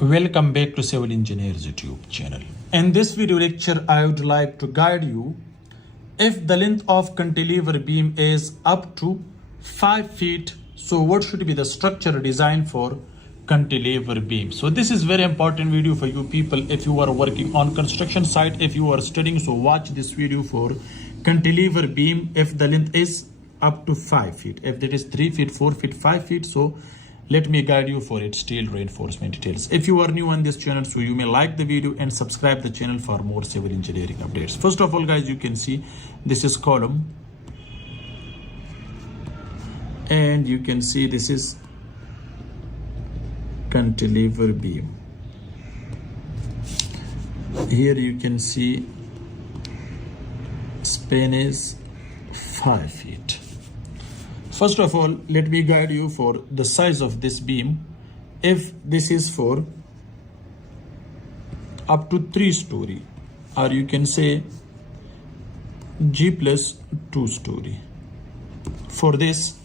Welcome back to Civil Engineers YouTube channel. In this video lecture, I would like to guide you if the length of cantilever beam is up to 5 feet. So what should be the structure design for cantilever beam? So this is very important video for you people if you are working on construction site, if you are studying. So watch this video for cantilever beam if the length is up to 5 feet. If that is 3 feet, 4 feet, 5 feet. So let me guide you for its steel reinforcement details. If you are new on this channel, so you may like the video and subscribe the channel for more civil engineering updates. First of all, guys, you can see this is column. And you can see this is cantilever beam. Here you can see span is 5 feet. First of all, let me guide you for the size of this beam. If this is for up to 3 story, or you can say G plus 2 story. For this,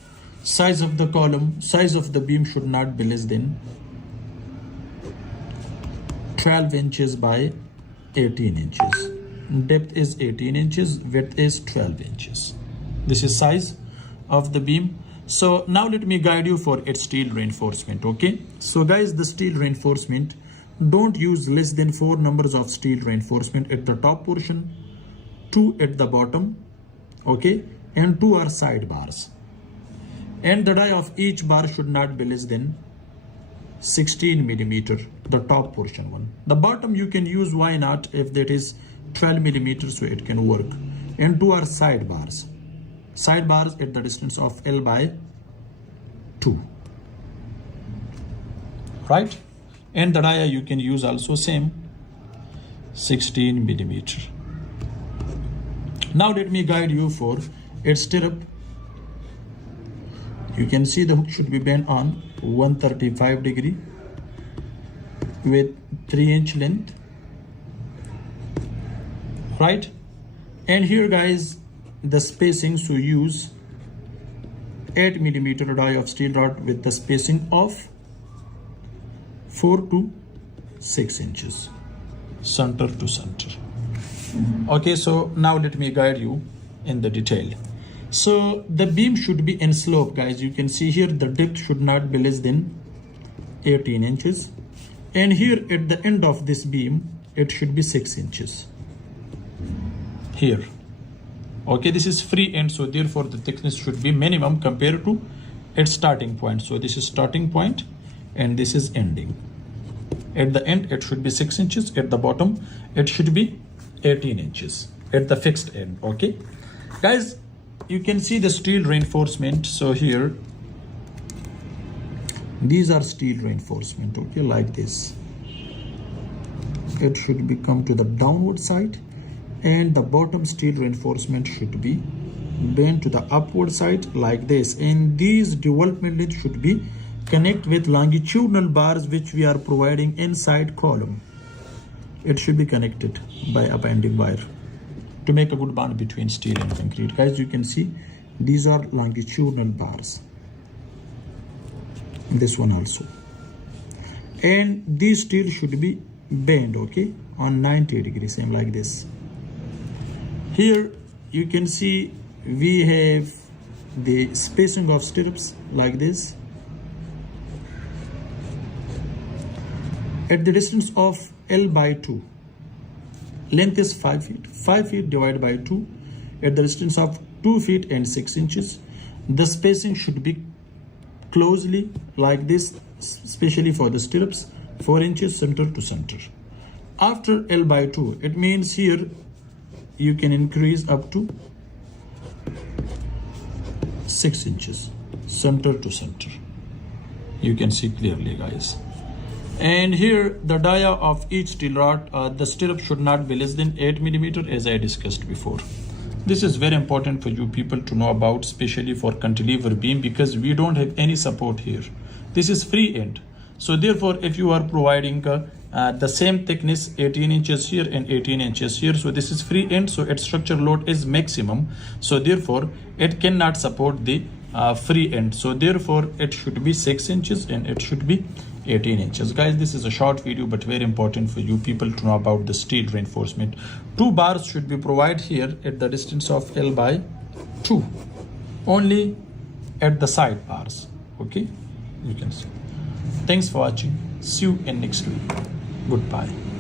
size of the column, size of the beam should not be less than 12 inches by 18 inches. Depth is 18 inches, width is 12 inches. This is size of the beam. So now let me guide you for its steel reinforcement. Okay, so guys, the steel reinforcement, don't use less than 4 numbers of steel reinforcement at the top portion, 2 at the bottom, okay, and 2 are side bars, and the die of each bar should not be less than 16 millimeter, the top portion one. The bottom you can use, why not, if that is 12 millimeters, so it can work. And 2 are side bars at the distance of L by 2, right? And the dia you can use also same 16 millimeter. Now let me guide you for its stirrup. You can see the hook should be bent on 135 degree with 3-inch length, right? And here, guys, the spacing, so use 8 millimeter die of steel rod with the spacing of 4 to 6 inches, center to center. Okay, so now let me guide you in the detail. So the beam should be in slope, guys. You can see here the depth should not be less than 18 inches. And here at the end of this beam, it should be 6 inches. Here. Okay, this is free end, so therefore the thickness should be minimum compared to its starting point. So this is starting point and this is ending. At the end, it should be 6 inches. At the bottom, it should be 18 inches at the fixed end. Okay, guys, you can see the steel reinforcement. So here, these are steel reinforcement, okay, like this. It should be come to the downward side, and the bottom steel reinforcement should be bent to the upward side like this. And these development length should be connect with longitudinal bars which we are providing inside column. It should be connected by a binding wire to make a good bond between steel and concrete. Guys, you can see these are longitudinal bars. This one also. And these steel should be bent, okay, on 90 degrees, same like this. Here you can see we have the spacing of stirrups like this. At the distance of L by 2, length is 5 feet. 5 feet divided by 2, at the distance of 2 feet and 6 inches. The spacing should be closely like this, especially for the stirrups, 4 inches center to center. After L by 2, it means here you can increase up to 6 inches center to center. You can see clearly, guys. And here the dia of each steel rod, the stirrup should not be less than 8 millimeter, as I discussed before. This is very important for you people to know about, especially for cantilever beam, because we don't have any support here. This is free end. So therefore, if you are providing the same thickness, 18 inches here and 18 inches here, so this is free end, so its structure load is maximum. So therefore, it cannot support the free end. So therefore, it should be 6 inches and it should be 18 inches. Guys, this is a short video but very important for you people to know about the steel reinforcement. 2 bars should be provided here at the distance of L by 2, only at the side bars. Okay, you can see. Thanks for watching. See you in next week. Goodbye.